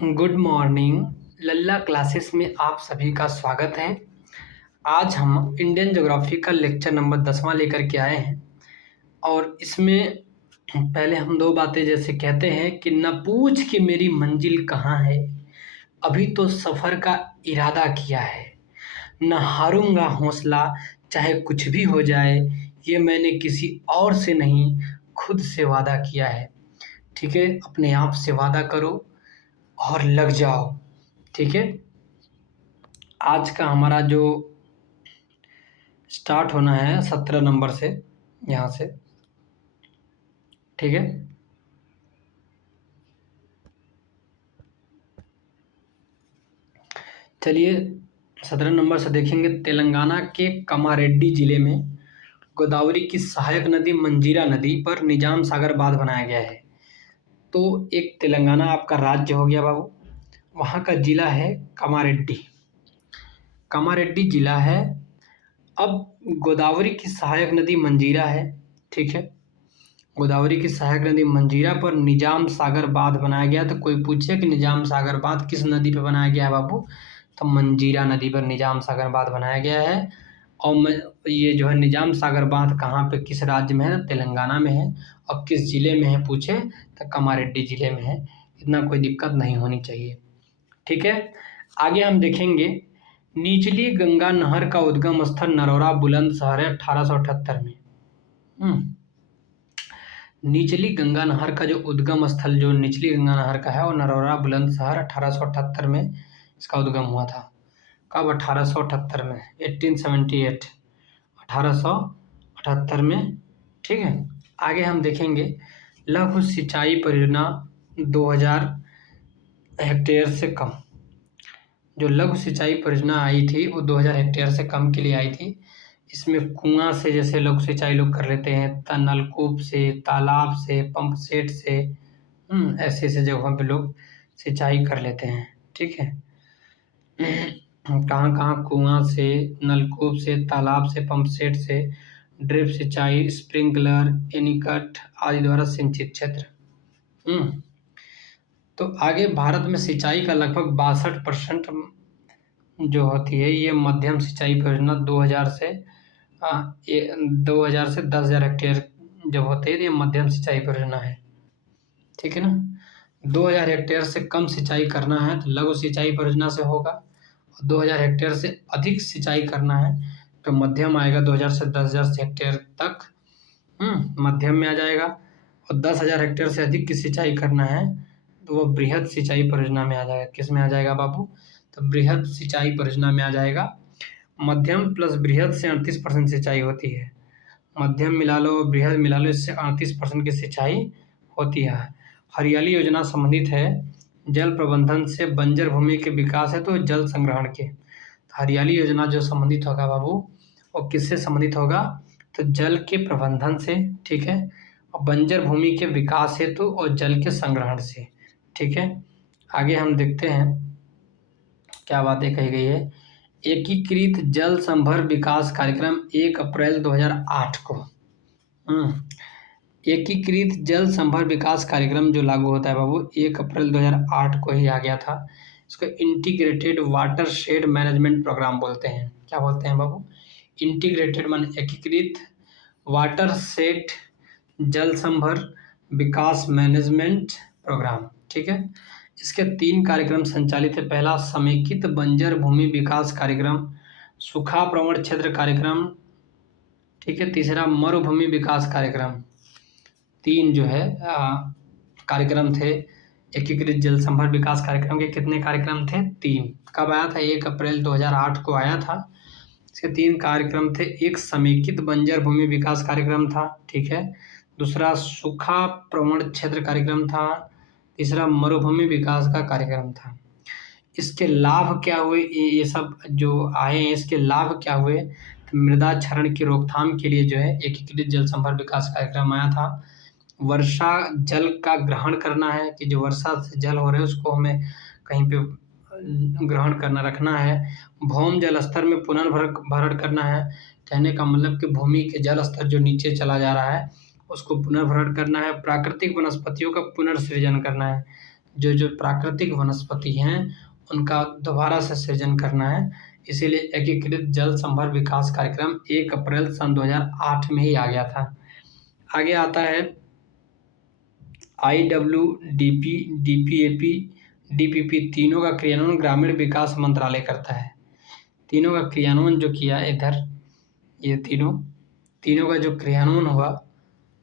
Good morning. लल्ला classes में आप सभी का स्वागत है। आज हम इंडियन ज्योग्राफी का लेक्चर नंबर 10वां लेकर के आए हैं और इसमें पहले हम दो बातें जैसे कहते हैं कि न पूछ कि मेरी मंजिल कहाँ है, अभी तो सफ़र का इरादा किया है। न हारूंगा हौसला, चाहे कुछ भी हो जाए, ये मैंने किसी और से नहीं खुद से वादा किया है। ठीक है, अपने आप से वादा करो और लग जाओ। ठीक है, आज का हमारा जो स्टार्ट होना है 17 नंबर से, यहाँ से। ठीक है, चलिए 17 नंबर से देखेंगे। तेलंगाना के कमारेड्डी जिले में गोदावरी की सहायक नदी मंजीरा नदी पर निजाम सागर बांध बनाया गया है। तो एक तेलंगाना आपका राज्य हो गया बाबू, वहाँ का जिला है कमारेड्डी। कमारेड्डी जिला है। अब गोदावरी की सहायक नदी मंजीरा है। ठीक है, गोदावरी की सहायक नदी मंजीरा पर निजाम सागर बांध बनाया गया। तो कोई पूछे कि निजाम सागर बांध किस नदी पर बनाया गया है बाबू, तो मंजीरा नदी पर निजाम सागर बांध बनाया गया है। और ये जो है निजाम सागर बांध कहाँ पे, किस राज्य में है, तो तेलंगाना में है। और किस जिले में है पूछे तो कमारेड्डी जिले में है। इतना कोई दिक्कत नहीं होनी चाहिए। ठीक है, आगे हम देखेंगे। निचली गंगा नहर का उद्गम स्थल नरौरा बुलंदशहर है 1878 में। निचली गंगा नहर का जो उद्गम स्थल जो निचली गंगा नहर का है वो नरौरा बुलंदशहर 1878 में इसका उद्गम हुआ था। कब? 1878 में, 1878, 1878 में। ठीक है, आगे हम देखेंगे। लघु सिंचाई परियोजना 2000 हेक्टेयर से कम। जो लघु सिंचाई परियोजना आई थी वो 2000 हेक्टेयर से कम के लिए आई थी। इसमें कुआं से जैसे लघु सिंचाई लोग कर लेते हैं, नलकूप से, तालाब से, पंप सेट से, ऐसे ऐसे जगहों पे लोग सिंचाई कर लेते हैं। ठीक है, कहाँ कहाँ कुआं से, नलकूप से, तालाब से, पंप सेट से, ड्रिप सिंचाई, स्प्रिंकलर, एनीकट आदि द्वारा सिंचित क्षेत्र। तो आगे भारत में सिंचाई का लगभग 62% जो होती है ये मध्यम सिंचाई परियोजना 2000 से 10,000 हेक्टेयर जब होते हैं तो ये मध्यम सिंचाई परियोजना है। ठीक है ना, 2000 हेक्टेयर से कम सिंचाई करना है तो लघु सिंचाई परियोजना से होगा। और 2000 हेक्टेयर से अधिक सिंचाई करना है तो मध्यम आएगा। 2000 से 10,000 हेक्टेयर तक मध्यम में आ जाएगा। और 10,000 हेक्टेयर से अधिक की सिंचाई करना है तो वो बृहद सिंचाई परियोजना में आ जाएगा। किस में आ जाएगा बाबू? तो बृहद सिंचाई परियोजना में आ जाएगा। मध्यम प्लस बृहद से 38% सिंचाई होती है। मध्यम मिला लो, बृहद मिला लो, इससे 38% की सिंचाई होती है। हरियाली योजना संबंधित है जल प्रबंधन से, बंजर भूमि के विकास है तो जल संग्रहण के। हरियाली योजना जो संबंधित होगा बाबू वो किससे संबंधित होगा? तो जल के प्रबंधन से। ठीक है, और बंजर भूमि के विकास हेतु और जल के संग्रहण से। ठीक है, आगे हम देखते हैं क्या बातें कही गई है। एकीकृत जल संभर विकास कार्यक्रम 1 अप्रैल 2008 को। एकीकृत जल संभर विकास कार्यक्रम जो लागू होता है बाबू 1 अप्रैल 2008 को ही आ गया था। इसको integrated watershed management programme बोलते हैं। क्या बोलते हैं बाबू? इंटीग्रेटेड मान एकीकृत, वाटर शेड जल संभर विकास मैनेजमेंट प्रोग्राम। ठीक है, इसके 3 कार्यक्रम संचालित है। पहला समेकित बंजर भूमि विकास कार्यक्रम, सूखा प्रवण क्षेत्र कार्यक्रम। ठीक है, तीसरा मरुभूमि विकास कार्यक्रम। 3 जो है कार्यक्रम थे। एकीकृत जल संभर विकास कार्यक्रम के कितने कार्यक्रम थे? 3। कब आया था? 1 अप्रैल 2008 को आया था। इसके 3 कार्यक्रम थे। एक समेकित बंजर भूमि विकास कार्यक्रम था। ठीक है, दूसरा सूखा प्रवण क्षेत्र कार्यक्रम था, तीसरा मरुभूमि विकास का कार्यक्रम था। इसके लाभ क्या हुए? ये सब जो आए हैं इसके लाभ क्या हुए? तो मृदा क्षरण की रोकथाम के लिए जो है एकीकृत जल संभर विकास कार्यक्रम आया था। वर्षा जल का ग्रहण करना है कि जो वर्षा से जल हो रहे हैं उसको हमें कहीं पे ग्रहण करना रखना है। भौम जल स्तर में पुनर्भरण करना है। कहने का मतलब कि भूमि के जल स्तर जो नीचे चला जा रहा है उसको पुनर्भरण करना है। प्राकृतिक वनस्पतियों का पुनर्सृजन करना है। जो जो प्राकृतिक वनस्पति हैं उनका दोबारा से सृजन करना है। इसीलिए एकीकृत जल संभर विकास कार्यक्रम 1 अप्रैल सन 2008 में ही आ गया था। आगे आता है IWDP, DPAP, DPP, तीनों का क्रियान्वयन ग्रामीण विकास मंत्रालय करता है। तीनों का क्रियान्वयन जो किया इधर, ये तीनों का जो क्रियान्वयन हुआ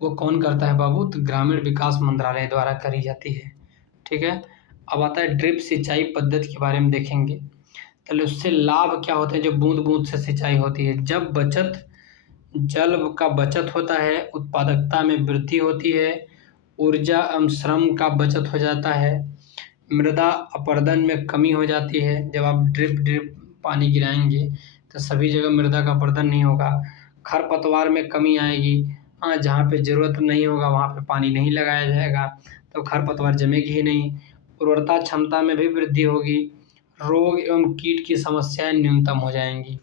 वो कौन करता है बाबू? तो ग्रामीण विकास मंत्रालय द्वारा करी जाती है। ठीक है। अब आता है ड्रिप सिंचाई पद्धति के बारे में देखेंगे। तो उससे लाभ क्या होते हैं? जो बूंद बूंद से सिंचाई होती है, जब जल का बचत होता है, उत्पादकता में वृद्धि होती है, ऊर्जा एवं श्रम का बचत हो जाता है, मृदा अपरदन में कमी हो जाती है। जब आप ड्रिप पानी गिराएंगे तो सभी जगह मृदा का अपरदन नहीं होगा, खरपतवार में कमी आएगी। हाँ, जहाँ पे ज़रूरत नहीं होगा वहाँ पे पानी नहीं लगाया जाएगा तो खरपतवार जमेगी ही नहीं। उर्वरता क्षमता में भी वृद्धि होगी, रोग एवं कीट की समस्याएं न्यूनतम हो जाएंगी।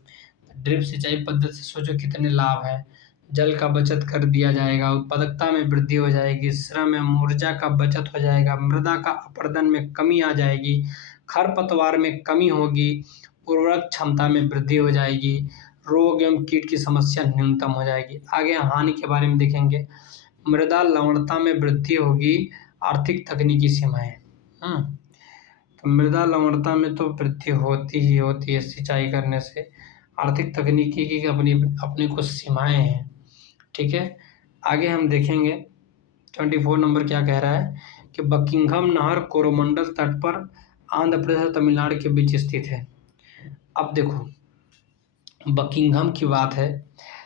ड्रिप सिंचाई पद्धति से सोचो कितने लाभ हैं। जल का बचत कर दिया जाएगा, उत्पादकता में वृद्धि हो जाएगी, श्रम एवं ऊर्जा का बचत हो जाएगा, मृदा का अपरदन में कमी आ जाएगी, खरपतवार में कमी होगी, उर्वरक क्षमता में वृद्धि हो जाएगी, रोग एवं कीट की समस्या न्यूनतम हो जाएगी। आगे हानि के बारे में देखेंगे। मृदा लवणता में वृद्धि होगी, आर्थिक तकनीकी सीमाएं। तो मृदा लवणता में तो वृद्धि होती ही होती है सिंचाई करने से। आर्थिक तकनीकी की अपनी कुछ सीमाएं हैं। ठीक है। आगे हम देखेंगे 24 नंबर क्या कह रहा है कि बकिंघम नहर कोरोमंडल तट पर आंध्र प्रदेश और तमिलनाडु के बीच स्थित है। अब देखो बकिंघम की बात है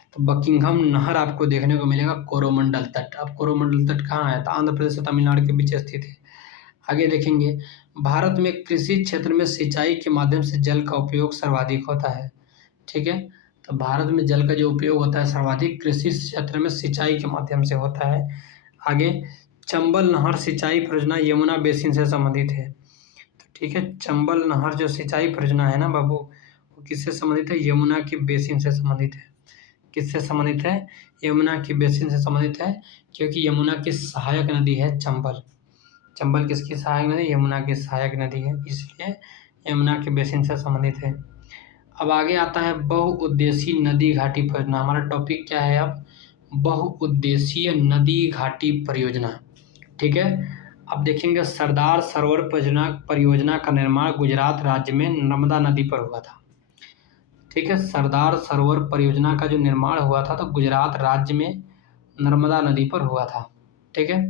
तो बकिंघम नहर आपको देखने को मिलेगा कोरोमंडल तट। अब कोरोमंडल तट कहाँ है? तो आंध्र प्रदेश और तमिलनाडु के बीच स्थित है। आगे देखेंगे भारत में कृषि क्षेत्र में सिंचाई के माध्यम से जल का उपयोग सर्वाधिक होता है। ठीक है। तो भारत में जल का जो उपयोग होता है सर्वाधिक कृषि क्षेत्र में सिंचाई के माध्यम से होता है। आगे चंबल नहर सिंचाई परियोजना यमुना बेसिन से संबंधित है। तो ठीक है, चंबल नहर जो सिंचाई परियोजना है ना बाबू, वो किससे संबंधित है? यमुना की बेसिन से संबंधित है। किससे संबंधित है? यमुना की बेसिन से संबंधित है, क्योंकि यमुना की सहायक नदी है चंबल। चंबल किसकी सहायक नदी? यमुना की सहायक नदी है, इसलिए यमुना के बेसिन से संबंधित है। अब आगे आता है बहुउद्देशीय नदी घाटी परियोजना। हमारा टॉपिक क्या है अब? बहुउद्देशीय नदी घाटी परियोजना। ठीक है। अब देखेंगे सरदार सरोवर परियोजना का निर्माण गुजरात राज्य में नर्मदा नदी पर हुआ था। ठीक है। सरदार सरोवर परियोजना का जो निर्माण हुआ था तो गुजरात राज्य में नर्मदा नदी पर हुआ था। ठीक है।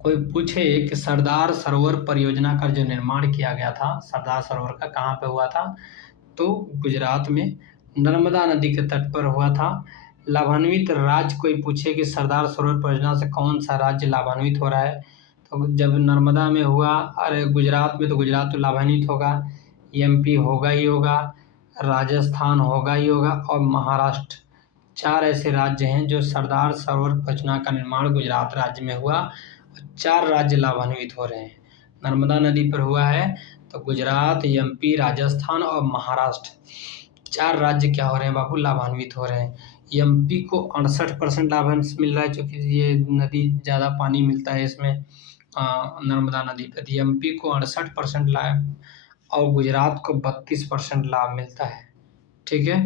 कोई पूछे कि सरदार सरोवर परियोजना का जो निर्माण किया गया था, सरदार सरोवर का कहाँ पे हुआ था? तो गुजरात में नर्मदा नदी के तट पर हुआ था। लाभान्वित राज्य कोई पूछे कि सरदार सरोवर परियोजना से कौन सा राज्य लाभान्वित हो रहा है, तो जब नर्मदा में हुआ, अरे गुजरात में, तो गुजरात तो लाभान्वित होगा, MP होगा ही होगा, राजस्थान होगा ही होगा और महाराष्ट्र। 4 ऐसे राज्य हैं जो सरदार सरोवर परियोजना का निर्माण गुजरात राज्य में हुआ। 4 राज्य लाभान्वित हो रहे हैं। नर्मदा नदी पर हुआ है तो गुजरात, MP, राजस्थान और महाराष्ट्र, 4 राज्य क्या हो रहे हैं बाबू? लाभान्वित हो रहे हैं। MP को 68% लाभांश मिल रहा है, क्योंकि ये नदी ज़्यादा पानी मिलता है इसमें, नर्मदा नदी पर। MP को 68% लाभ और गुजरात को 32% लाभ मिलता है। ठीक है।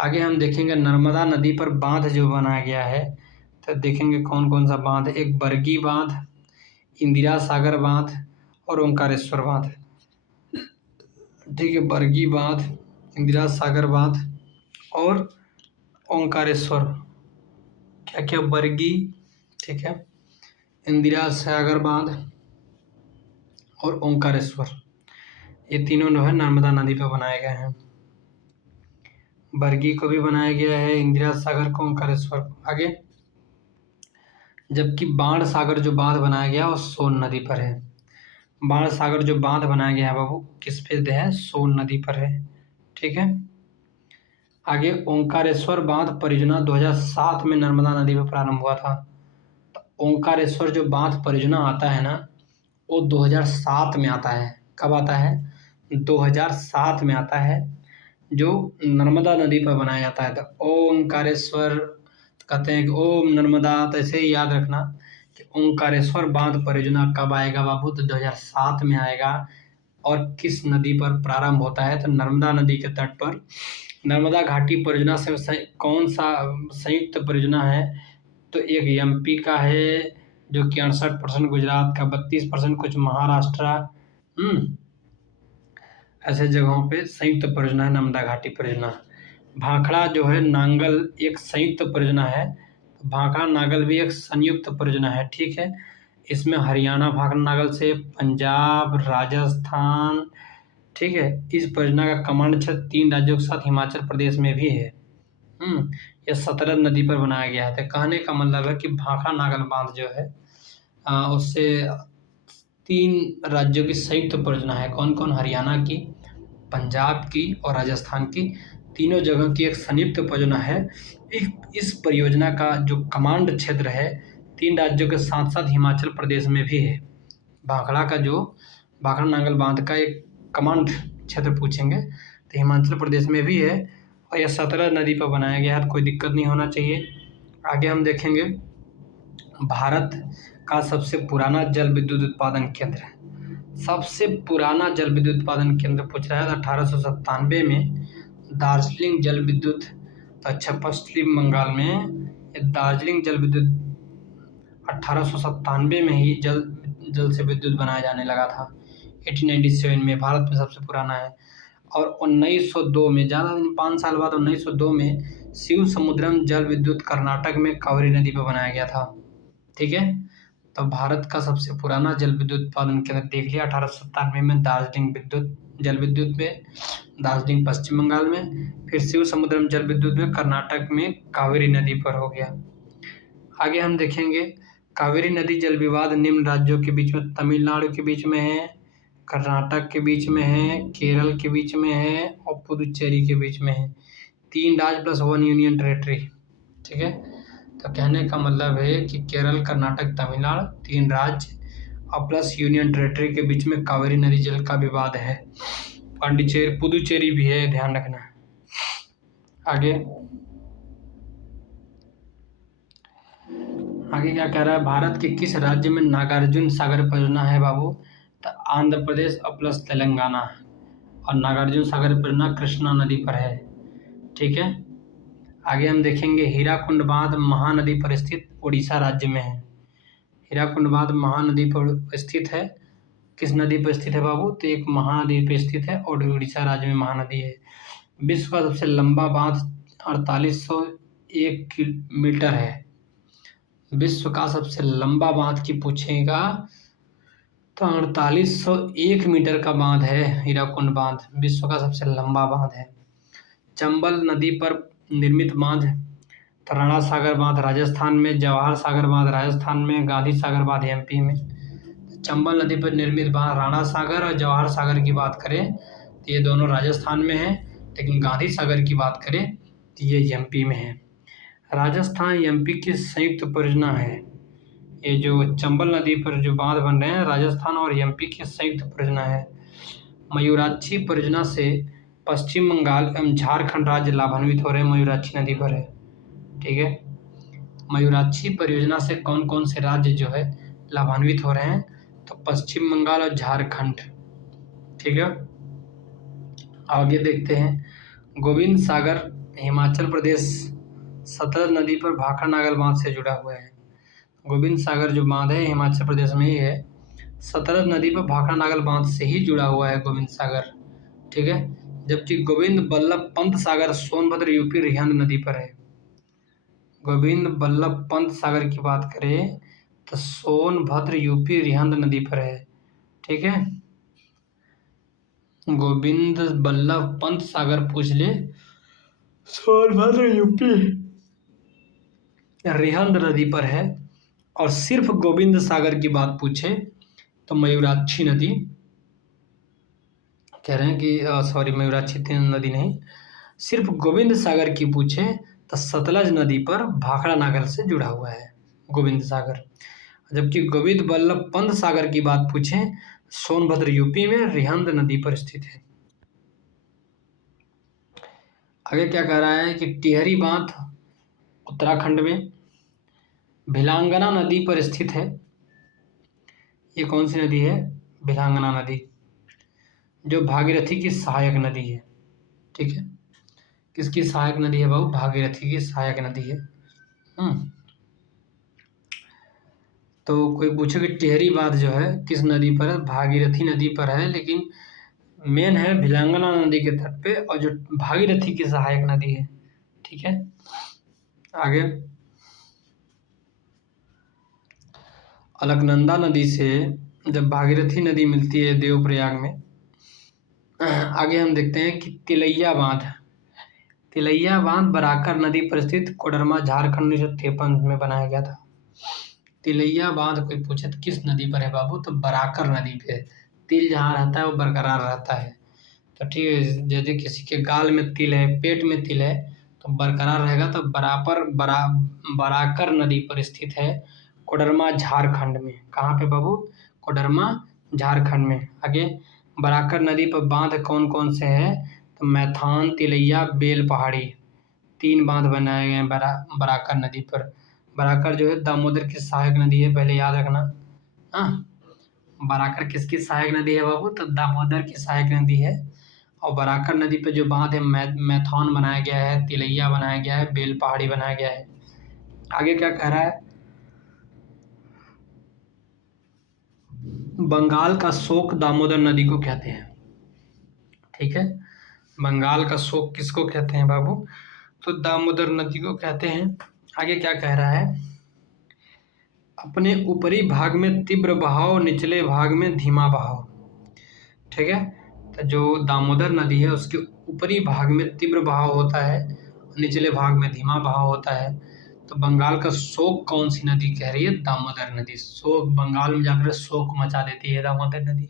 आगे हम देखेंगे नर्मदा नदी पर बांध जो बनाया गया है, तो देखेंगे कौन कौन सा बांध। एक बरगी बांध, इंदिरा सागर बांध और ओंकारेश्वर बांध। ठीक है। बरगी बांध, इंदिरा सागर बांध और ओंकारेश्वर। क्या क्या? बरगी, ठीक है, इंदिरा सागर बांध और ओंकारेश्वर, ये तीनों जो है नर्मदा नदी पर बनाए गए हैं। बरगी को भी बनाया गया है, इंदिरा सागर को, ओंकारेश्वर को। आगे जबकि बाण सागर जो बांध बनाया गया वो सोन नदी पर है। बाण सागर जो बांध बनाया गया है बाबू किस पे है? सोन नदी पर है। ठीक है। आगे ओंकारेश्वर बांध परियोजना 2007 में नर्मदा नदी पर प्रारंभ हुआ था। तो ओंकारेश्वर जो बांध परियोजना आता है ना, वो 2007 में आता है। कब आता है? 2007 में आता है, जो नर्मदा नदी पर बनाया जाता है। तो ओंकारेश्वर कहते हैं कि ओम नर्मदा, तो ऐसे ही याद रखना कि ओंकारेश्वर बांध परियोजना कब आएगा बाबू? तो 2007 में आएगा। और किस नदी पर प्रारंभ होता है? तो नर्मदा नदी के तट पर। नर्मदा घाटी परियोजना से कौन सा संयुक्त परियोजना है? तो एक एमपी का है जो कि 68%, गुजरात का 32%, कुछ महाराष्ट्र, ऐसे जगहों पे संयुक्त परियोजना है नर्मदा घाटी परियोजना। भाखड़ा जो है नांगल एक संयुक्त परियोजना है। भाखड़ा नांगल भी एक संयुक्त परियोजना है, ठीक है। इसमें हरियाणा भाखड़ा नांगल से, पंजाब, राजस्थान, ठीक है। इस परियोजना का कमांड क्षेत्र 3 राज्यों के साथ हिमाचल प्रदेश में भी है। यह सतलज नदी पर बनाया गया है। तो कहने का मतलब है कि भाखड़ा नांगल बांध जो है उससे 3 राज्यों की संयुक्त परियोजना है। कौन कौन? हरियाणा की, पंजाब की और राजस्थान की, तीनों जगह की एक संयुक्त परियोजना है। इस परियोजना का जो कमांड क्षेत्र है 3 राज्यों के साथ साथ हिमाचल प्रदेश में भी है। भाखड़ा नांगल बांध का एक कमांड क्षेत्र पूछेंगे तो हिमाचल प्रदेश में भी है और यह सतलज नदी पर बनाया गया है, तो कोई दिक्कत नहीं होना चाहिए। आगे हम देखेंगे भारत का सबसे पुराना जल विद्युत उत्पादन केंद्र। सबसे पुराना जल विद्युत उत्पादन केंद्र पूछ रहा है 1897 में दार्जिलिंग जल विद्युत। अच्छा, पश्चिम बंगाल में दार्जिलिंग जल विद्युत 1897 में ही जल से विद्युत बनाया जाने लगा था। 1897 में भारत में सबसे पुराना है। और 1902 में, ज़्यादा 5 साल बाद 1902 में शिव समुद्रम जल विद्युत कर्नाटक में कावेरी नदी पर बनाया गया था, ठीक है। तो भारत का सबसे पुराना जल विद्युत उत्पादन केंद्र देख लिया 1897 में दार्जिलिंग जल विद्युत में, दार्जिलिंग पश्चिम बंगाल में, फिर शिव समुद्रम जल विद्युत में कर्नाटक में कावेरी नदी पर हो गया। आगे हम देखेंगे कावेरी नदी जल विवाद निम्न राज्यों के बीच में, तमिलनाडु के बीच में है, कर्नाटक के बीच में है, केरल के बीच में है और पुदुचेरी के बीच में है। 3 राज्य प्लस 1 यूनियन टेरेटरी, ठीक है। तो कहने का मतलब है कि केरल, कर्नाटक, तमिलनाडु 3 राज्य और प्लस यूनियन टेरेटरी के बीच में कावेरी नदी जल का विवाद है। पांडिचेरी, पुदुचेरी भी है, ध्यान रखना। आगे क्या कह रहा है? भारत के किस राज्य में नागार्जुन सागर परियोजना है बाबू? तो आंध्र प्रदेश और प्लस तेलंगाना। और नागार्जुन सागर परियोजना कृष्णा नदी पर है, ठीक है। आगे हम देखेंगे हीराकुंड बांध महानदी पर स्थित उड़ीसा राज्य में है। हीराकुंड बांध महानदी पर स्थित है। किस नदी पर स्थित है बाबू? तो एक महानदी पर स्थित है और उड़ीसा राज्य में महानदी है। विश्व का सबसे लंबा बांध 4801 मीटर है। विश्व का सबसे लंबा बांध की पूछेगा तो 4801 मीटर का बांध है हीराकुंड बांध, विश्व का सबसे लंबा बांध है। चंबल नदी पर निर्मित बांध तो राणा सागर बांध राजस्थान में, जवाहर सागर बांध राजस्थान में, गांधी सागर बांध एमपी में। चंबल नदी पर निर्मित बांध राणा सागर और जवाहर सागर की बात करें तो ये दोनों राजस्थान में है, लेकिन गांधी सागर की बात करें तो ये एमपी में है। राजस्थान एमपी की संयुक्त परियोजना है। ये जो चंबल नदी पर जो बांध बन रहे हैं राजस्थान और एमपी की संयुक्त परियोजना है। मयूराक्षी परियोजना से पश्चिम बंगाल एवं झारखंड राज्य लाभान्वित हो रहे हैं, मयूराक्षी नदी पर है, ठीक है। मयूराक्षी परियोजना से कौन कौन से राज्य जो है लाभान्वित हो रहे हैं? तो पश्चिम बंगाल और झारखंड, ठीक है। आगे देखते हैं गोविंद सागर हिमाचल प्रदेश सतलज नदी पर भाखड़ा नागल बांध से जुड़ा हुआ है। गोविंद सागर जो बांध है हिमाचल प्रदेश में ही है, सतलज नदी पर भाखड़ा नागल बांध से ही जुड़ा हुआ है गोविंद सागर, ठीक है। जबकि गोविंद बल्लभ पंत सागर सोनभद्र यूपी रिहंद नदी पर है। गोविंद बल्लभ पंत सागर की बात करें तो सोनभद्र यूपी रिहंद नदी पर है, ठीक है। गोविंद बल्लभ पंत सागर पूछ ले, सोनभद्र यूपी रिहंद नदी पर है। और सिर्फ गोविंद सागर की बात पूछे तो मयूराक्षी नदी कह रहे हैं कि सॉरी मयूराक्षी नदी नहीं, सिर्फ गोविंद सागर की पूछे तो सतलज नदी पर भाखड़ा नागल से जुड़ा हुआ है गोविंद सागर। जबकि गोविंद बल्लभ पंत सागर की बात पूछे सोनभद्र यूपी में रिहंद नदी पर स्थित है। आगे क्या कह रहा है कि टिहरी बांध उत्तराखंड में, भिलांगना नदी पर स्थित है। ये कौन सी नदी है? भिलांगना नदी, जो भागीरथी की सहायक नदी है। ठीक है, किसकी सहायक नदी है बाबू? भागीरथी की सहायक नदी है। तो कोई पूछे कि टिहरी बांध जो है किस नदी पर है? भागीरथी नदी पर है, लेकिन मेन है भिलांगना नदी के तट पे, और जो भागीरथी की सहायक नदी है। ठीक है, आगे अलकनंदा नदी से जब भागीरथी नदी मिलती है देवप्रयाग में, आगे हम देखते हैं कि तिलैया बांध। तिलैया बांध बराकर नदी पर स्थित कोडरमा झारखंड 1953 में बनाया गया था। तिलैया बांध कोई पूछे तो किस नदी पर है बाबू? तो बराकर नदी पे। तिल जहाँ रहता है वो बरकरार रहता है। तो ठीक है, यदि किसी के गाल में तिल है, पेट में तिल है, तो बरकरार रहेगा। तो बराकर नदी पर स्थित है, कोडरमा झारखंड में। कहाँ पे बाबू? कोडरमा झारखंड में। आगे बराकर नदी पर बांध कौन कौन से हैं? तो मैथान, तिलैया, बेल पहाड़ी, 3 बांध बनाए गए हैं बराकर नदी पर। बराकर जो है दामोदर की सहायक नदी है, पहले याद रखना। हाँ, बराकर किसकी सहायक नदी है बाबू? तो दामोदर की सहायक नदी है। और बराकर नदी पे जो बांध है, मैथान बनाया गया है, तिलैया बनाया गया है, बेल पहाड़ी बनाया गया है। आगे क्या कह रहा है? बंगाल का शोक दामोदर नदी को कहते हैं। ठीक है, बंगाल का शोक किसको कहते हैं बाबू? तो दामोदर नदी को कहते हैं। आगे क्या कह रहा है? अपने ऊपरी भाग में तीव्र बहाव, निचले भाग में धीमा बहाव। ठीक है, तो जो दामोदर नदी है उसके ऊपरी भाग में तीव्र बहाव होता है, निचले भाग में धीमा बहाव होता है। तो बंगाल का शोक कौन सी नदी कह रही है? दामोदर नदी। शोक, बंगाल में जाकर शोक मचा देती है दामोदर नदी।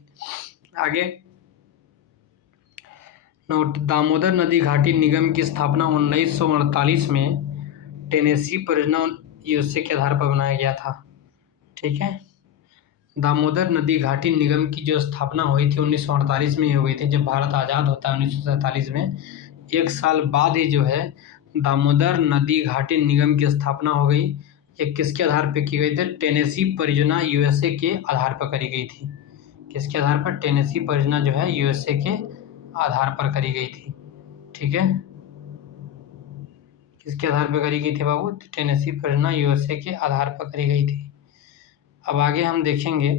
आगे नोट, दामोदर नदी घाटी निगम की स्थापना 1948 में टेनेसी परियोजना यूएसए के आधार पर बनाया गया था। ठीक है, दामोदर नदी घाटी निगम की जो स्थापना हुई थी 1948 में ही हो गई थी। जब भारत आज़ाद होता है 1947 में, 1 साल बाद ही जो है दामोदर नदी घाटी निगम की स्थापना हो गई। ये किसके आधार पर की गई थी? टेनेसी परियोजना यूएसए के आधार पर करी गई थी। किसके आधार पर? टेनेसी परियोजना जो है यूएसए के आधार पर करी गई थी। ठीक है, किसके आधार पर करी गई थी बाबू? टेनेसी परियोजना यूएसए के आधार पर करी गई थी। अब आगे हम देखेंगे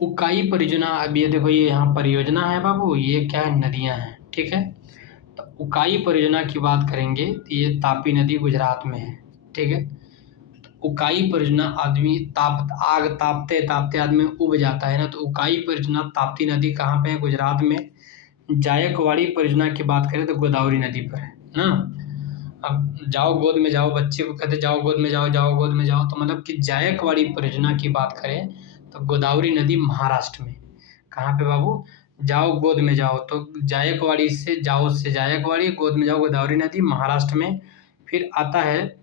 उकाई परियोजना। अब ये देखो, ये यहाँ परियोजना है बाबू, ये क्या है? नदियाँ हैं। ठीक है, तो उकाई परियोजना की बात करेंगे तो ये तापी नदी गुजरात में है। ठीक है, तो उकाई परियोजना, आदमी आग तापते तापते आदमी उब जाता है ना, तो उकाई परियोजना ताप्ती नदी कहाँ पे है? गुजरात में। जायकवाड़ी परियोजना की बात करें तो गोदावरी नदी पर है ना। अब जाओ गोद में जाओ, बच्चे को कहते जाओ गोद में जाओ, जाओ गोद में जाओ, तो मतलब कि जायकवाड़ी परियोजना की बात करें तो गोदावरी नदी महाराष्ट्र में। कहाँ पे बाबू? जाओ गोद में जाओ, तो जायकवाड़ी से जाओ से जायकवाड़ी, गोद में जाओ गोदावरी नदी महाराष्ट्र में। फिर आता है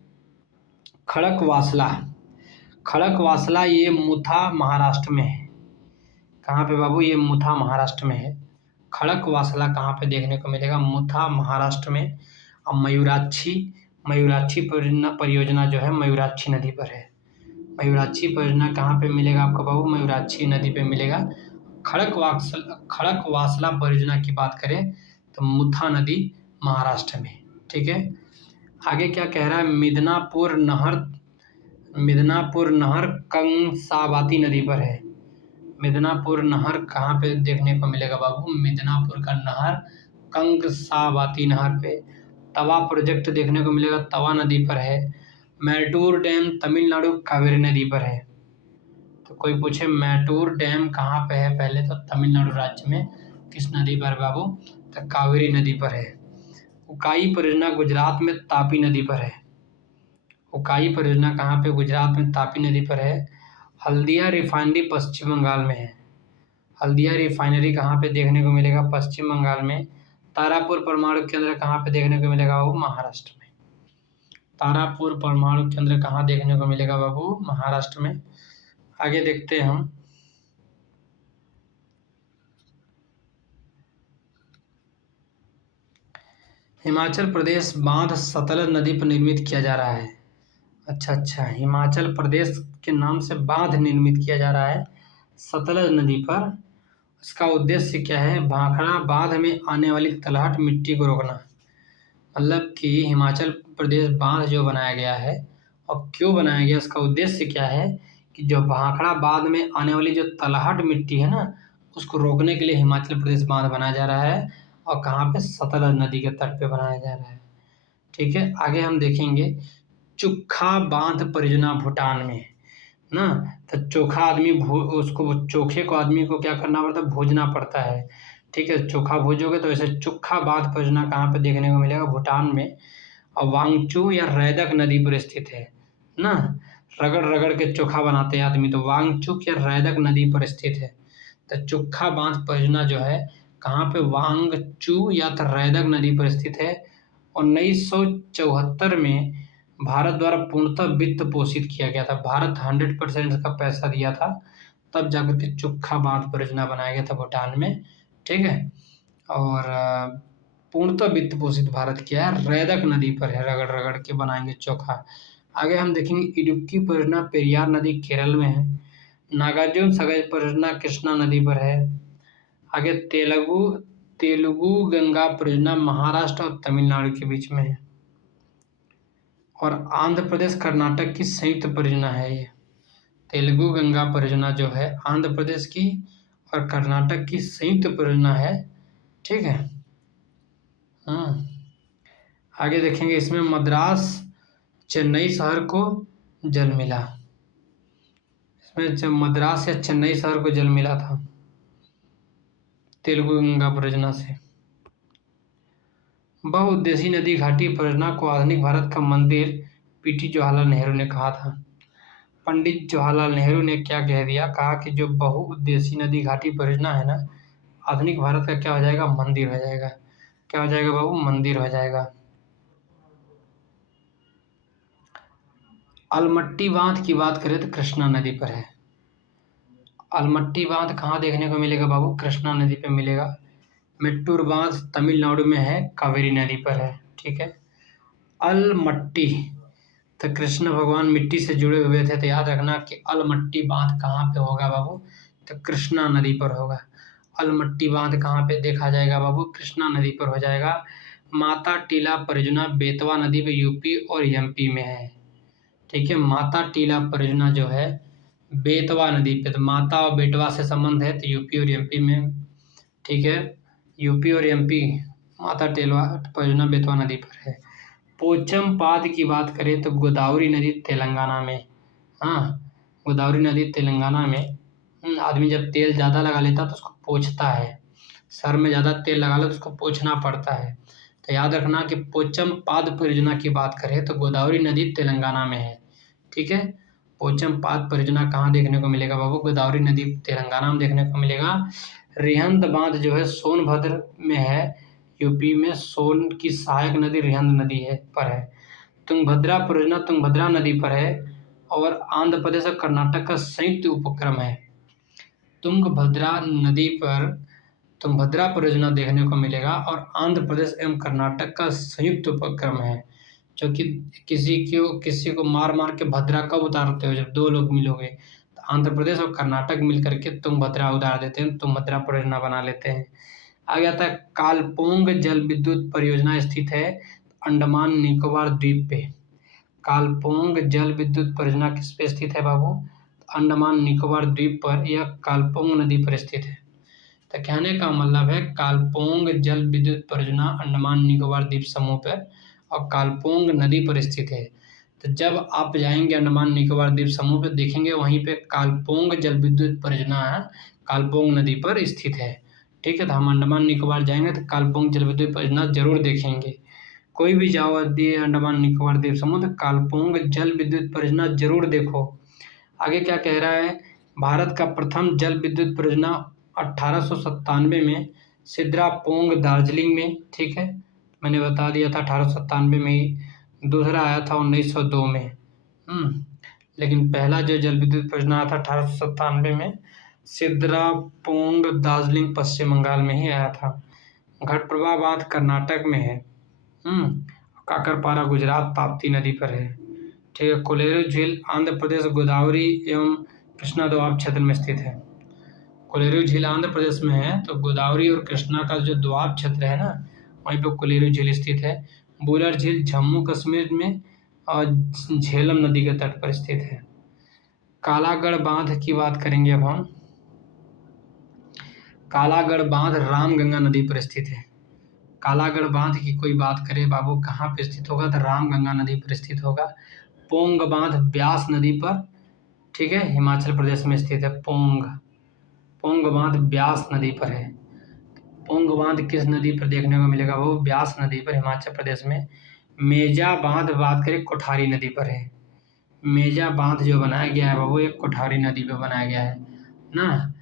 खड़कवासला। खड़कवासला ये मुथा महाराष्ट्र में है। कहाँ पे बाबू? ये मुथा महाराष्ट्र में है। खड़कवासला कहाँ पे देखने को मिलेगा? मुथा महाराष्ट्र में। और मयूराक्षी, मयूराक्षी परियोजना जो है मयूराक्षी नदी पर है। मयूराक्षी परियोजना कहाँ पे मिलेगा आपको बाबू? मयूराक्षी नदी पे मिलेगा। खड़कवासला परियोजना की बात करें तो मुथा नदी महाराष्ट्र में। ठीक है, आगे क्या कह रहा है? मिदनापुर नहर कंसाबाती नदी पर है। मिदनापुर नहर कहाँ पे देखने को मिलेगा बाबू? मिदनापुर का नहर कंसाबाती नहर पे। तवा प्रोजेक्ट देखने को मिलेगा, तवा नदी पर है। मैटूर डैम तमिलनाडु कावेरी नदी पर है। तो कोई पूछे मैटूर डैम कहाँ पे है? पहले तो तमिलनाडु राज्य में। किस नदी पर बाबू? तो कावेरी नदी पर है। उकाई परियोजना गुजरात में तापी नदी पर है। उकाई परियोजना कहाँ पे? गुजरात में तापी नदी पर है। हल्दिया रिफाइनरी पश्चिम बंगाल में है। हल्दिया रिफाइनरी कहाँ पे देखने को मिलेगा? पश्चिम बंगाल में। तारापुर परमाणु केंद्र कहाँ पे देखने को मिलेगा बाबू? महाराष्ट्र में। तारापुर परमाणु केंद्र कहाँ देखने को मिलेगा बाबू? महाराष्ट्र में। आगे देखते हैं हम, हिमाचल प्रदेश बांध सतलज नदी पर निर्मित किया जा रहा है। अच्छा, हिमाचल प्रदेश के नाम से बांध निर्मित किया जा रहा है सतलज नदी पर। इसका उद्देश्य क्या है? भाखड़ा बांध में आने वाली तलहट मिट्टी को रोकना। मतलब कि हिमाचल प्रदेश बांध जो बनाया गया है और क्यों बनाया गया, इसका उद्देश्य क्या है कि जो भाखड़ा बांध में आने वाली जो तलहट मिट्टी है ना, उसको रोकने के लिए हिमाचल प्रदेश बांध बनाया जा रहा है। और कहाँ पे? सतलज नदी के तट पे बनाया जा रहा है। ठीक है, आगे हम देखेंगे चुक्खा बांध परियोजना भूटान में ना। तो चोखा आदमी उसको चोखे को आदमी को क्या करना पड़ता है? भूजना पड़ता है। ठीक है, चोखा भूजोगे तो ऐसे चुक्खा बांध परियोजना कहाँ पे देखने को मिलेगा? भूटान में। और वांगचू या रैदक नदी पर स्थित है ना। रगड़ रगड़ के चोखा बनाते हैं आदमी, तो वांगचुक या रैदक नदी पर स्थित है। तो चुक्खा बांध परियोजना जो है कहाँ पे? वांगचू या तो रैदक नदी पर स्थित है। 1974 में भारत द्वारा पूर्णतः वित्त पोषित किया गया था। भारत 100% इसका पैसा दिया था, तब जाकर के चुक्खा बांध परियोजना बनाया गया था भूटान में। ठीक है, और पूर्णतः वित्त पोषित भारत किया है, रैदक नदी पर है, रगड़ रगड़ के बनाएंगे चोखा। आगे हम देखेंगे इडुक्की परियोजना पेरियार नदी केरल में है। नागार्जुन सागर परियोजना कृष्णा नदी पर है। आगे तेलुगु गंगा परियोजना महाराष्ट्र और तमिलनाडु के बीच में है। और आंध्र प्रदेश कर्नाटक की संयुक्त परियोजना है ये। तेलुगु गंगा परियोजना जो है आंध्र प्रदेश की और कर्नाटक की संयुक्त परियोजना है। ठीक है। आगे देखेंगे इसमें मद्रास चेन्नई शहर को जल मिला। इसमें जब मद्रास या चेन्नई शहर को जल मिला था तेलुगु गंगा परियोजना से। बहुउद्देशीय नदी घाटी परियोजना को आधुनिक भारत का मंदिर पीटी जवाहरलाल नेहरू ने कहा था। पंडित जवाहरलाल नेहरू ने क्या कह दिया? कहा कि जो बहुउद्देशीय नदी घाटी परियोजना है ना, आधुनिक भारत का क्या हो जाएगा? मंदिर हो जाएगा। क्या हो जाएगा बाबू? मंदिर हो जाएगा। अलमट्टी बांध की बात करें तो कृष्णा नदी पर है। अलमट्टी बांध कहाँ देखने को मिलेगा बाबू? कृष्णा नदी पे मिलेगा। मेट्टूर बांध तमिलनाडु में है, कावेरी नदी पर है। ठीक है। अलमट्टी, तो कृष्ण भगवान मिट्टी से जुड़े हुए थे, तो याद रखना कि अलमट्टी बांध कहाँ पे होगा बाबू? तो कृष्णा नदी पर होगा। अलमट्टी बांध कहाँ पे देखा जाएगा बाबू? कृष्णा नदी पर हो जाएगा। माता टीला परियोजना बेतवा नदी पे यूपी और एमपी में है। ठीक है, माता टीला परियोजना जो है बेतवा नदी पे, तो माता और बेटवा से संबंध है, तो यूपी और एमपी में। ठीक है, यूपी और एमपी माता टीला परियोजना बेतवा नदी पर है। पोचमपाद की बात करें तो गोदावरी नदी तेलंगाना में। गोदावरी नदी तेलंगाना में। आदमी जब तेल ज़्यादा लगा लेता तो उसको पोंछता है। सर में ज़्यादा तेल लगा लो तो उसको पोंछना पड़ता है। तो याद रखना कि पोचमपाद परियोजना की बात करें तो गोदावरी नदी तेलंगाना में है। ठीक है, पोचमपाद परियोजना कहाँ देखने को मिलेगा बाबू? गोदावरी नदी तेलंगाना में देखने को मिलेगा। रिहंद बांध जो है सोनभद्र में है, यूपी में। सोन की सहायक नदी रिहंद नदी पर है। तुंगभद्रा परियोजना तुंगभद्रा नदी पर है और आंध्र प्रदेश और कर्नाटक का संयुक्त उपक्रम है। तुंगभद्रा नदी पर तुंगभद्रा परियोजना देखने को मिलेगा और आंध्र प्रदेश एवं कर्नाटक का संयुक्त उपक्रम है। जो कि किसी को मार मार के भद्रा कब उतारते हो? जब दो लोग मिलोगे, तो आंध्र प्रदेश और कर्नाटक मिल करके तुंगभद्रा उतार देते हैं, तुंगभद्रा परियोजना बना लेते हैं। आगे आता है कालपोंग जल विद्युत परियोजना स्थित है अंडमान निकोबार द्वीप पे। कालपोंग जल विद्युत परियोजना किस पे स्थित है बाबू? अंडमान निकोबार द्वीप पर, यह कालपोंग नदी पर स्थित है। तो कहने का मतलब है कालपोंग जल विद्युत परियोजना अंडमान निकोबार द्वीप समूह पर और कालपोंग नदी पर स्थित है। तो जब आप जाएंगे अंडमान निकोबार द्वीप समूह पर, देखेंगे वहीं पे कालपोंग जल विद्युत परियोजना कालपोंग नदी पर स्थित है। ठीक है, तो हम अंडमान निकोबार जाएंगे तो कालपोंग जल विद्युत परियोजना जरूर देखेंगे। कोई भी जाओ अंडमान निकोबार द्वीप समूह तो कालपोंग जल विद्युत परियोजना जरूर देखो। आगे क्या कह रहा है? भारत का प्रथम जल विद्युत परियोजना 1897 में सिद्रापोंग दार्जिलिंग में। ठीक है, मैंने बता दिया था 1897 में ही। दूसरा आया था 1902 में। लेकिन पहला जो जल विद्युत परियोजना आया था 1897 में, सिद्रापोंग दार्जिलिंग पश्चिम बंगाल में ही आया था। घटप्रभा बांध कर्नाटक में है। काकरपारा गुजरात ताप्ती नदी पर है। ठीक है। कोलेरू झील आंध्र प्रदेश गोदावरी एवं कृष्णा दोआब क्षेत्र में स्थित है। कोलेरू झील आंध्र प्रदेश में है, तो गोदावरी और कृष्णा का जो दोआब क्षेत्र है ना, वहीं पर कोलेरू झील स्थित है। बुलर झील जम्मू कश्मीर में और झेलम नदी के तट पर स्थित है। कालागढ़ बांध की बात करेंगे अब हम। कालागढ़ बांध रामगंगा नदी पर स्थित है। कालागढ़ बांध की कोई बात करें बाबू, कहाँ पर स्थित होगा, तो रामगंगा नदी पर स्थित होगा। पोंग बांध ब्यास नदी पर, ठीक है, हिमाचल प्रदेश में स्थित है। पोंग बांध ब्यास नदी पर है। पोंग बांध किस नदी पर देखने को मिलेगा, वो ब्यास नदी पर, हिमाचल प्रदेश में। मेजा बांध बात करें कोठारी नदी पर है। मेजा बांध जो बनाया गया है वो एक कोठारी नदी पर बनाया गया है ना।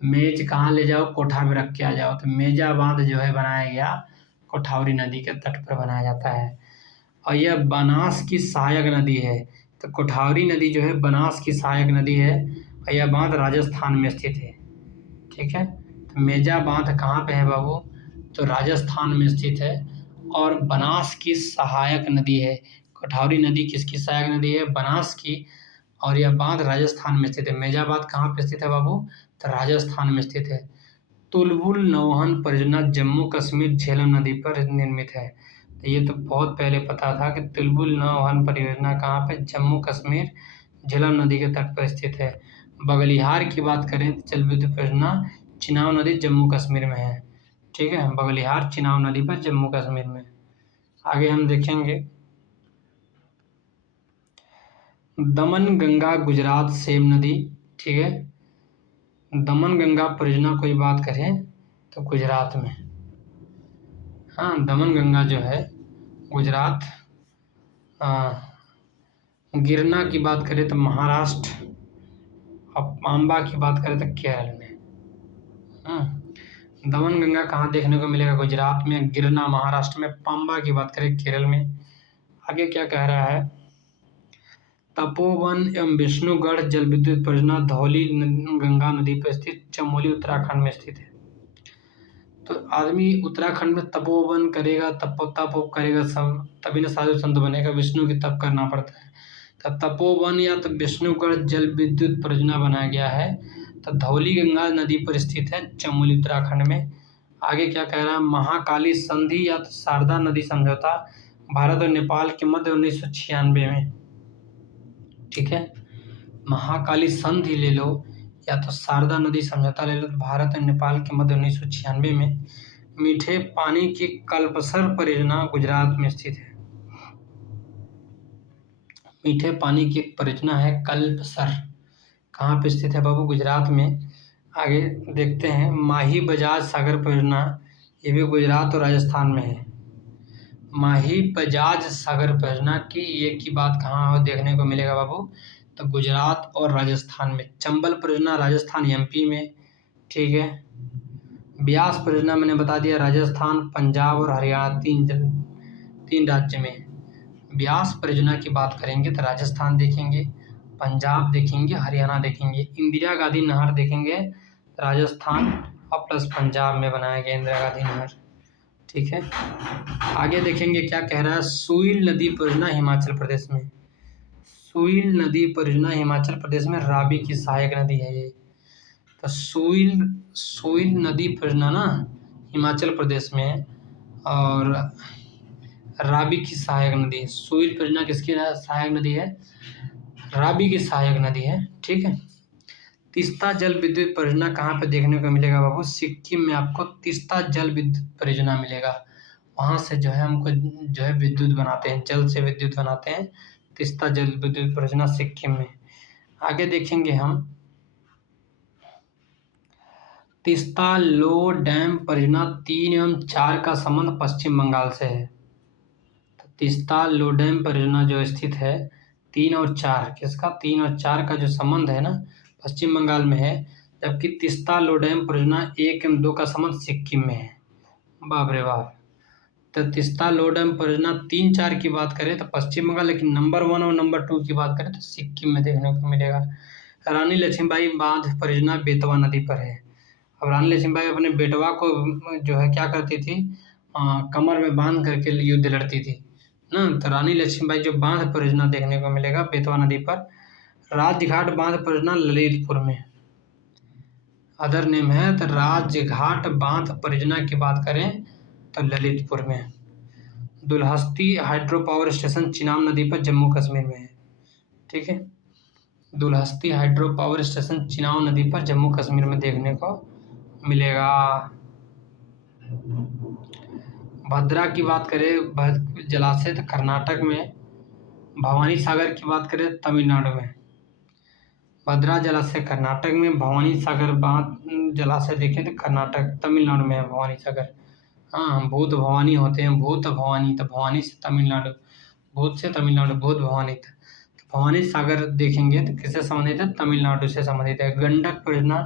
मेज कहाँ ले जाओ, कोठा में रख के आ जाओ, तो मेजा बांध जो है बनाया गया कोठारी नदी के तट पर बनाया जाता है। और यह बनास की सहायक नदी है। तो कोठारी नदी जो है बनास की सहायक नदी है और यह बांध राजस्थान में स्थित है। ठीक है। तो मेजा बांध कहाँ पे है बाबू, तो राजस्थान में स्थित है और बनास की सहायक नदी है। कोठारी नदी किसकी सहायक नदी है, बनास की, और यह बांध राजस्थान में स्थित है। मेजा बांध कहाँ पे स्थित है बाबू, तो राजस्थान में स्थित है। तुलबुल नौहन परियोजना जम्मू कश्मीर झेलम नदी पर निर्मित है। तो ये तो बहुत पहले पता था कि तुलबुल नौहन परियोजना कहाँ पे, जम्मू कश्मीर झेलम नदी के तट पर स्थित है। बगलिहार की बात करें तो जल विद्युत परियोजना चिनाब नदी जम्मू कश्मीर में है। ठीक है, बगलिहार चिनाब नदी पर जम्मू कश्मीर में। आगे हम देखेंगे दमन गंगा गुजरात सेम नदी। ठीक है, दमन गंगा परियोजना कोई बात करें तो गुजरात में, हाँ, दमन गंगा जो है गुजरात, गिरना की बात करें तो महाराष्ट्र, और पांबा की बात करें तो केरल में। दमन गंगा कहाँ देखने को मिलेगा, गुजरात में, गिरना महाराष्ट्र में, पांबा की बात करें केरल में। आगे क्या कह रहा है, तपोवन एवं विष्णुगढ़ जल विद्युत परियोजना धौली गंगा नदी पर स्थित चमोली उत्तराखंड में स्थित है। तो आदमी उत्तराखंड में तपोवन करेगा, तप करेगा सब, तभी ना साधु संत बनेगा। विष्णु की तप करना पड़ता है। तो तपोवन या तो विष्णुगढ़ जल विद्युत परियोजना बनाया गया है, तो धौली गंगा नदी पर स्थित है चमोली उत्तराखंड में। आगे क्या कह रहा है, महाकाली संधि या तो शारदा नदी समझौता भारत और नेपाल के मध्य 1996 में। ठीक है, महाकाली संधि ले लो या तो शारदा नदी समझौता ले लो, तो भारत और नेपाल के मध्य 1996 में। मीठे पानी की कल्पसर परियोजना गुजरात में स्थित है। मीठे पानी की एक परियोजना है कल्पसर, कहाँ पे स्थित है बाबू, गुजरात में। आगे देखते हैं माही बजाज सागर परियोजना, ये भी गुजरात और राजस्थान में है। माही बजाज सागर परियोजना की ये की बात कहाँ हो देखने को मिलेगा बाबू, तो गुजरात और राजस्थान में। चंबल परियोजना राजस्थान एमपी में। ठीक है, ब्यास परियोजना मैंने बता दिया राजस्थान, पंजाब और हरियाणा, तीन राज्य में। ब्यास परियोजना की बात करेंगे तो राजस्थान देखेंगे, पंजाब देखेंगे, हरियाणा देखेंगे। इंदिरा गांधी नहर देखेंगे राजस्थान और प्लस पंजाब में बनाया गया इंदिरा गांधी नहर। ठीक है, आगे देखेंगे क्या कह रहा है, सुइल नदी परियोजना हिमाचल प्रदेश में। सुइल नदी परियोजना हिमाचल प्रदेश में, रावी की सहायक नदी है ये। तो सुइल नदी परियोजना ना हिमाचल प्रदेश में, और रावी की सहायक नदी है। सुइल परियोजना किसकी सहायक नदी है, रावी की सहायक नदी है। ठीक है, तीस्ता जल विद्युत परियोजना कहाँ पे देखने को मिलेगा बाबू, सिक्किम में आपको तीस्ता जल विद्युत परियोजना मिलेगा। वहाँ से जो है हमको जो है विद्युत बनाते हैं, जल से विद्युत बनाते हैं। तीस्ता जल विद्युत परियोजना सिक्किम में। आगे देखेंगे हम तीस्ता लो डैम परियोजना 3 एवं 4 का संबंध पश्चिम बंगाल से है। तो तीस्ता लो डैम परियोजना जो स्थित है 3 और 4, किसका, 3 और 4 का जो संबंध है ना पश्चिम बंगाल में है, जबकि तीस्ता लो डैम परियोजना 1 एवं 2 का संबंध सिक्किम में है। बाप रे बाप। तो तीस्ता लो डैम परियोजना 3, 4 की बात करें तो पश्चिम बंगाल, लेकिन नंबर 1 और नंबर 2 की बात करें तो सिक्किम में देखने को मिलेगा। रानी लक्ष्मीबाई बांध परियोजना बेतवा नदी पर है। अब रानी लक्ष्मीबाई अपने बेटवा को जो है क्या करती थी, कमर में बांध करके युद्ध लड़ती थी ना। तो रानी लक्ष्मीबाई जो बांध परियोजना देखने को मिलेगा बेतवा नदी पर, राजघाट बांध परियोजना ललितपुर में। अदर नेम है तो राजघाट बांध परियोजना की बात करें तो ललितपुर में। Dulhasti hydro power station Chenab नदी पर जम्मू कश्मीर में है। ठीक है, Dulhasti hydro power station Chenab नदी पर जम्मू कश्मीर में देखने को मिलेगा। भद्रा की बात करें जलाशय तो कर्नाटक में, भवानी सागर की बात करें तमिलनाडु में। भद्रा जलाशय कर्नाटक में, भवानी सागर बांध जलाशय देखें तो कर्नाटक तमिलनाडु में है भवानी सागर। हाँ, भूत भवानी होते हैं, भूत भवानी, तो भवानी से तमिलनाडु, भूत से तमिलनाडु, भूत भवानी। तो भवानी सागर देखेंगे तो किससे संबंधित है? तमिलनाडु से संबंधित है। गंडक परियोजना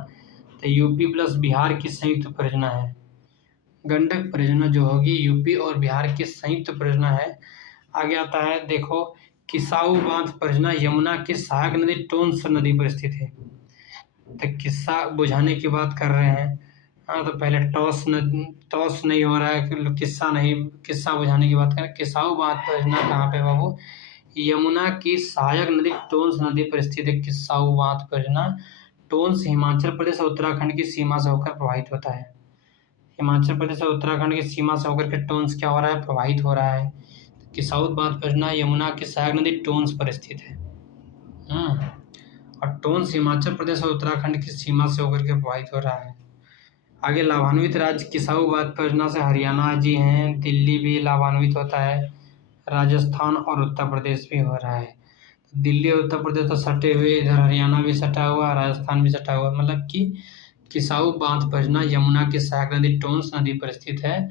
तो यूपी प्लस बिहार की संयुक्त परियोजना है। गंडक परियोजना जो होगी यूपी और बिहार की संयुक्त परियोजना है। आगे आता है देखो, किसाऊ बांध परियोजना यमुना की सहायक नदी टोंस नदी पर स्थित है। तो किस्सा बुझाने की बात कर रहे हैं। हाँ, तो पहले टॉस नहीं हो रहा है, किस्सा नहीं, किस्सा बुझाने की बात करें। किसाऊ बांध परियोजना कहाँ पे बाबू? यमुना की सहायक नदी टोंस नदी पर स्थित है। किसाऊ बांध परियोजना टोंस हिमाचल प्रदेश और उत्तराखंड की सीमा से होकर प्रवाहित होता है। हिमाचल प्रदेश और उत्तराखंड की सीमा से होकर के टोंस क्या हो रहा है? प्रवाहित हो रहा है। किसाऊ बांध परियोजना यमुना की सहायक नदी टोंस पर स्थित है। और टोंस हिमाचल प्रदेश और उत्तराखंड की सीमा से होकर के प्रवाहित हो रहा है। आगे लाभान्वित राज्य किसाऊ बांध परियोजना से हरियाणा जी हैं, दिल्ली भी लाभान्वित होता है, राजस्थान और उत्तर प्रदेश भी हो रहा है। दिल्ली और उत्तर प्रदेश तो सटे हुए, इधर हरियाणा भी सटा हुआ, राजस्थान भी सटा हुआ, मतलब कि किसाऊ बांध परियोजना यमुना की सहायक नदी टोंस नदी पर स्थित है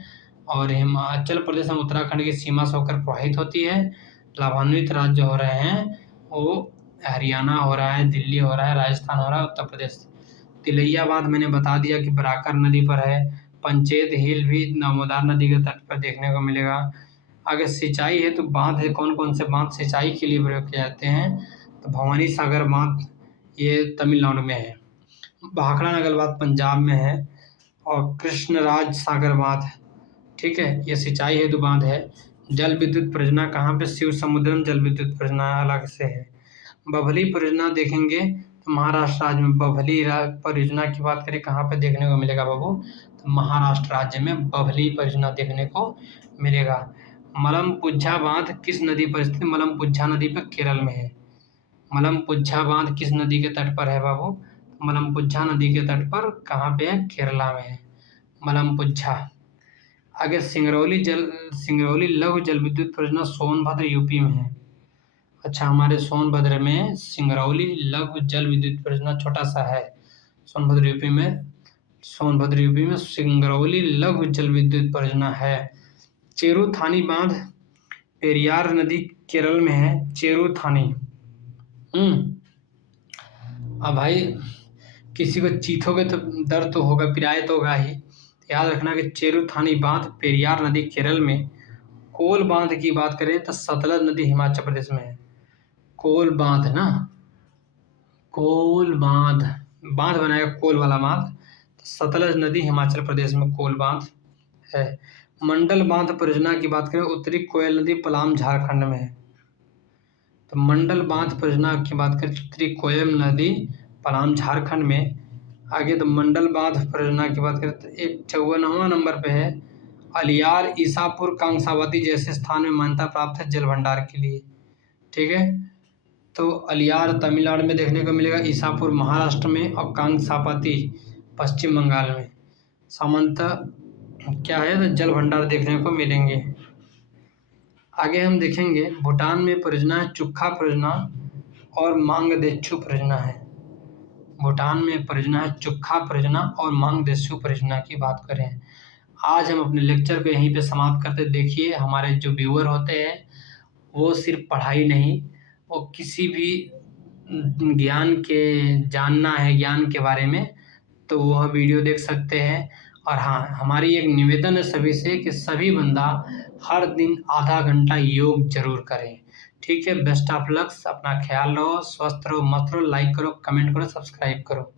और हिमाचल प्रदेश और उत्तराखंड की सीमा से होकर प्रवाहित होती है। लाभान्वित राज्य हो रहे हैं वो हरियाणा हो रहा है, दिल्ली हो रहा है, राजस्थान हो रहा है, उत्तर प्रदेश। तिलैया बांध मैंने बता दिया कि बराकर नदी पर है। पंचेत हिल भी दामोदर नदी के तट पर देखने को मिलेगा। आगे सिंचाई है तो बांध है, कौन कौन से बांध सिंचाई के लिए प्रयोग किए जाते हैं? तो भवानी सागर बांध ये तमिलनाडु में है, भाखड़ा नगर बांध पंजाब में है और कृष्णराज सागर बांध, ठीक है, ये सिंचाई हेतु बांध है। जल विद्युत परियोजना कहाँ पे? शिव समुद्रम जल विद्युत परियोजना अलग से है। बभली परियोजना देखेंगे तो महाराष्ट्र राज्य में बभली परियोजना की बात करें कहाँ पे देखने को मिलेगा बाबू? तो महाराष्ट्र राज्य में बभली परियोजना देखने को मिलेगा। मलमपुझा बांध किस नदी पर स्थित? मलमपुझा नदी पर केरल में है। मलमपुझा बांध किस नदी के तट पर है बाबू? मलमपुझा नदी के तट पर कहाँ पे है? केरला में है मलमपुझा। आगे सिंगरौली लघु जल विद्युत परियोजना सोनभद्र यूपी में है। अच्छा, हमारे सोनभद्र में सिंगरौली लघु जल विद्युत परियोजना छोटा सा है। सोनभद्र यूपी में सिंगरौली लघु जल विद्युत परियोजना है। चेरुथानी बांध पेरियार नदी केरल में है। चेरुथानी। अब भाई किसी को चीथोगे तो दर्द तो होगा, पिराए तो होगा ही। याद रखना कि चेरुथानी बांध पेरियार नदी केरल में। कोल बांध की बात करें तो सतलज नदी हिमाचल प्रदेश में है। कोल बांध ना, कोल बांध बनाएगा कोल वाला बांध। सतलज नदी हिमाचल प्रदेश में कोल बांध है। मंडल बांध परियोजना की बात करें उत्तरी कोयल नदी पलाम झारखंड में है। तो मंडल बांध परियोजना की बात करें उत्तरी कोयल नदी पलाम झारखंड में। आगे तो मंडल बांध परियोजना की बात करें तो 54वां नंबर पे है। अलियार ईसापुर कांसावती जैसे स्थान में मान्यता प्राप्त है जल भंडार के लिए। ठीक है, तो अलियार तमिलनाडु में देखने को मिलेगा, ईसापुर महाराष्ट्र में और कांसावती पश्चिम बंगाल में। सामान्यतः क्या है तो जल भंडार देखने को मिलेंगे। आगे हम देखेंगे भूटान में परियोजना है चुक्खा परियोजना और मांगदेच्छू परियोजना है। भूटान में परियोजना है चुक्खा परियोजना और मांगदेच्छू परियोजना की बात करें। आज हम अपने लेक्चर को यहीं पे समाप्त करते। देखिए, हमारे जो व्यूअर होते हैं वो सिर्फ पढ़ाई नहीं, वो किसी भी ज्ञान के जानना है ज्ञान के बारे में तो वह वीडियो देख सकते हैं। और हाँ, हमारी एक निवेदन है सभी से कि सभी बंदा हर दिन आधा घंटा योग जरूर करें। ठीक है, बेस्ट ऑफ लक्स, अपना ख्याल रहो, स्वस्थ रहो, मस्त रहो, लाइक करो, कमेंट करो, सब्सक्राइब करो।